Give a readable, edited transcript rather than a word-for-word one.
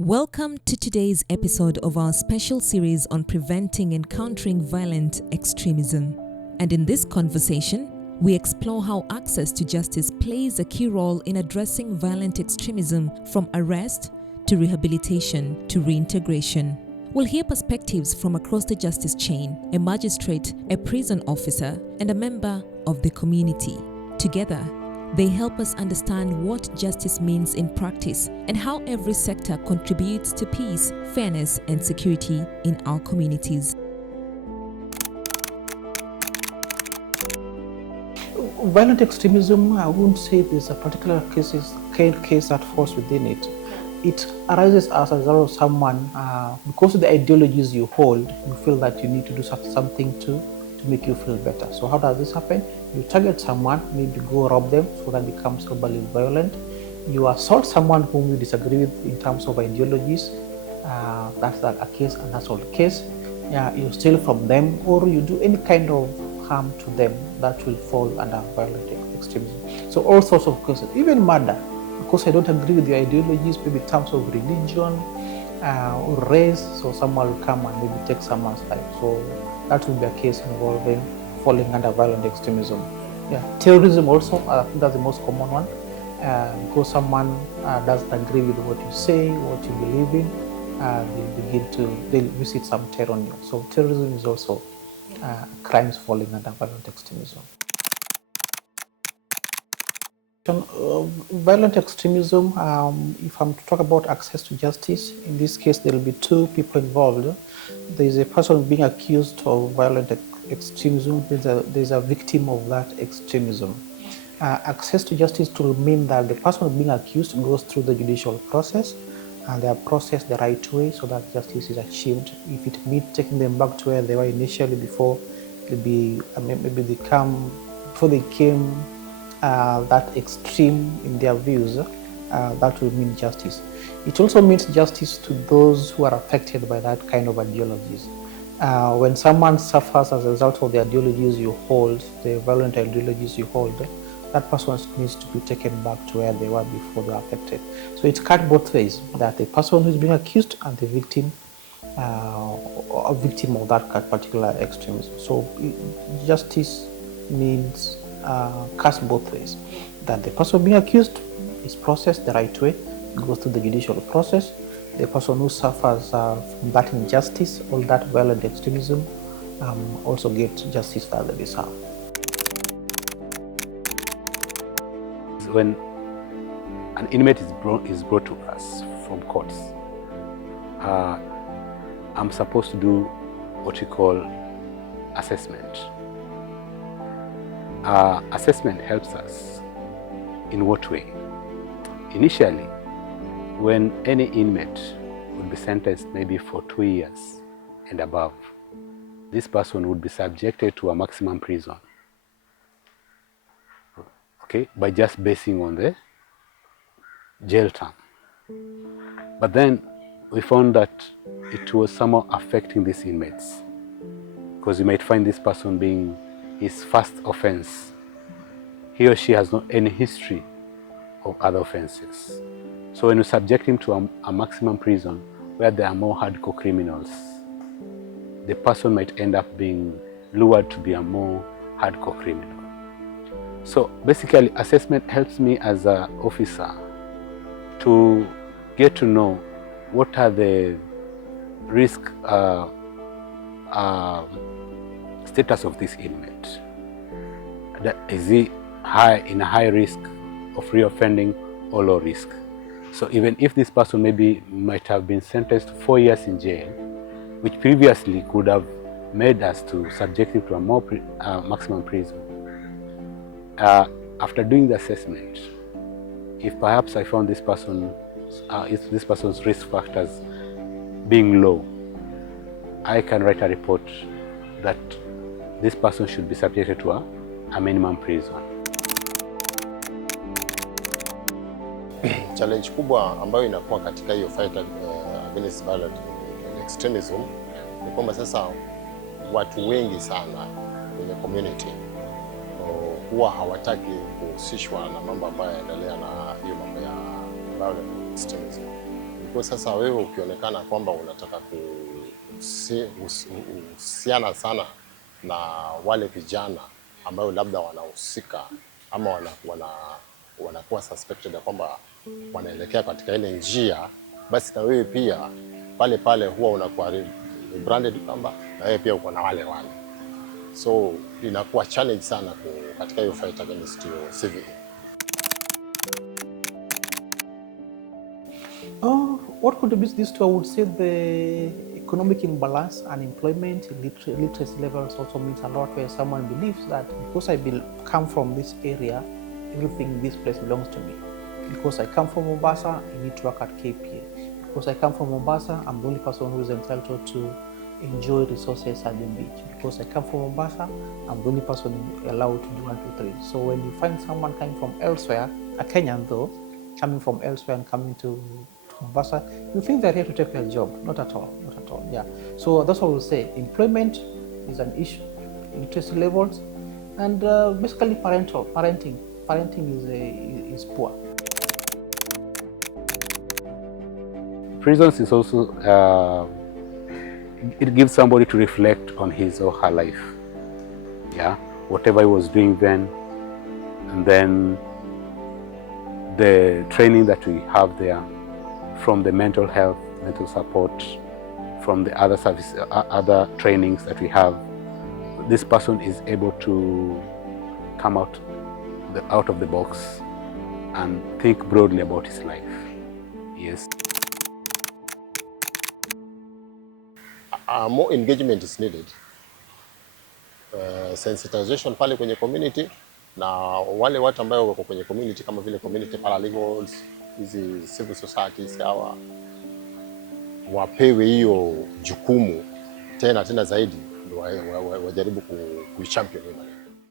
Welcome to today's episode of our special series on preventing and countering violent extremism. And in this conversation, we explore how access to justice plays a key role in addressing violent extremism, from arrest to rehabilitation to reintegration. We'll hear perspectives from across the justice chain: a magistrate, a prison officer, and a member of the community. Together, they help us understand what justice means in practice and how every sector contributes to peace, fairness, and security in our communities. Violent extremism, I wouldn't say there's a particular case that falls within it. It arises as a result of someone, because of the ideologies you hold, you feel that you need to do something to make you feel better. So how does this happen? You target someone, maybe go rob them, so that becomes verbally violent. You assault someone whom you disagree with in terms of ideologies. That's a case, and that's all the case. You steal from them, or you do any kind of harm to them, that will fall under violent extremism. So all sorts of cases, even murder, because I don't agree with the ideologies, maybe in terms of religion or race, so someone will come and maybe take someone's life. So that will be a case involving falling under violent extremism. Terrorism also, I think that's the most common one. Because someone doesn't agree with what you say, what you believe in, they visit some terror on you. So terrorism is also crimes falling under violent extremism. Violent extremism, if I'm to talk about access to justice, in this case there will be two people involved. There is a person being accused of violent extremism, there's a victim of that extremism. Access to justice will mean that the person being accused goes through the judicial process, and they are processed the right way so that justice is achieved. If it means taking them back to where they were initially before they came that extreme in their views, that will mean justice. It also means justice to those who are affected by that kind of ideologies. When someone suffers as a result of the ideologies you hold, the violent ideologies you hold, that person needs to be taken back to where they were before they were affected. So it's cut both ways, that the person who is being accused and the victim, a victim of that particular extremism. So justice means cuts both ways, that the person being accused is processed the right way, goes through the judicial process. The person who suffers from that injustice, all that violent extremism, also gets justice that they deserve. When an inmate is brought to us from courts, I'm supposed to do what we call assessment. Assessment helps us in what way? Initially, when any inmate would be sentenced maybe for 2 years and above, this person would be subjected to a maximum prison, okay, by just basing on the jail term. But then we found that it was somehow affecting these inmates, because you might find this person being his first offense. He or she has not any history of other offenses. So when you subject him to a maximum prison where there are more hardcore criminals, the person might end up being lured to be a more hardcore criminal. So basically, assessment helps me as an officer to get to know what are the risk status of this inmate. Is he in a high risk of reoffending or low risk? So even if this person might have been sentenced to 4 years in jail, which previously could have made us to subject him to a more maximum prison, after doing the assessment, if perhaps I found this person's risk factors being low, I can write a report that this person should be subjected to a minimum prison. Challenge kubwa ambayo inakuwa katika hiyo fight against violent extremism ni kwamba sasa watu wengi sana kwenye community huwa hawataki kuhusishwa na mambo ambayo yanaendelea na hiyo mambo ya violent extremism. Kwa sasa wewe ukionekana kwamba unataka kuhusiana sana na wale vijana ambao labda wanahusika ama wanakuwa suspected ya kwamba wanaelekea katika ile njia, basi na wewe pia pale pale huwa unakuwa branded kwamba na wewe pia uko na wale. So inakuwa challenge sana katika hiyo fight against PCVE. What contributes this to? I would say the economic imbalance, unemployment, literacy levels also means a lot, where someone believes that because I come from this area, everything in this place belongs to me. Because I come from Mombasa, I need to work at KPA. Because I come from Mombasa, I'm the only person who is entitled to enjoy resources at the beach. Because I come from Mombasa, I'm the only person allowed to do 1, 2, 3. So when you find someone coming from elsewhere, a Kenyan though, coming from elsewhere and coming to Mombasa, you think they're here to take their job. Not at all, not at all, yeah. So that's what we'll say. Employment is an issue, literacy levels, and basically parenting. Parenting is poor. Prisons is also, it gives somebody to reflect on his or her life. Yeah, whatever he was doing then, and then the training that we have there, from the mental health, mental support, from the other service, other trainings that we have, this person is able to come out of the box and think broadly about his life. Yes. More engagement is needed. Sensitization pale kwenye community, na wale watu ambao wako kwenye community kama vile community paralegals, hizi civil societies, hawa wapewe hiyo jukumu tena zaidi, wajaribu kuichampion hiyo.